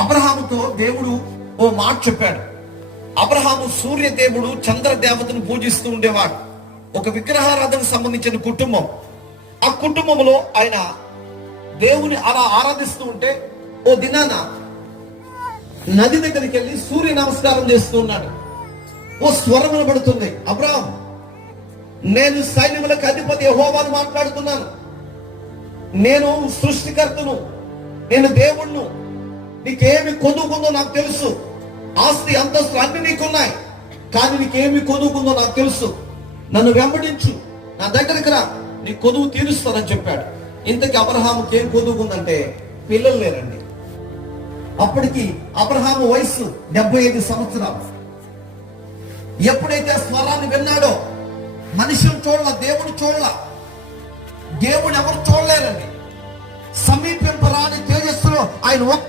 అబ్రహాముతో దేవుడు ఓ మాట చెప్పాడు. అబ్రహాము సూర్య దేవుడు, చంద్ర దేవతను పూజిస్తూ ఉండేవాడు. ఒక విగ్రహారాధనకు సంబంధించిన కుటుంబం. ఆ కుటుంబంలో ఆయన దేవుని అలా ఆరాధిస్తూ ఉంటే ఓ దినాన నది దగ్గరికి వెళ్ళి సూర్య నమస్కారం చేస్తూ ఉన్నాడు. ఓ స్వరం వినబడుతుంది, అబ్రహాం, నేను సైన్యములకు అధిపతి యెహోవాను మాట్లాడుతున్నాను. నేను సృష్టికర్తను, నేను దేవుణ్ణు. నీకేమి కొదువుకుందో నాకు తెలుసు. ఆస్తి అంతస్తులు అన్ని నీకున్నాయి, కానీ నీకేమి కొదువుకుందో నాకు తెలుసు. నన్ను వెంబడించు, నా దగ్గరికి రా, నీ కొదువు తీరుస్తానని చెప్పాడు. ఇంతకీ అబ్రహాముకి ఏం కొదువుకుందంటే పిల్లలు లేరండి. అప్పటికి అబ్రహాము వయసు 75 సంవత్సరాలు. ఎప్పుడైతే స్వరాన్ని విన్నాడో, మనిషిని చూడాల, దేవుడు చూడాల. దేవుడు ఎవరు చూడలేరండి. సమీపింపరాని తేజస్సులో ఆయన ఒక్క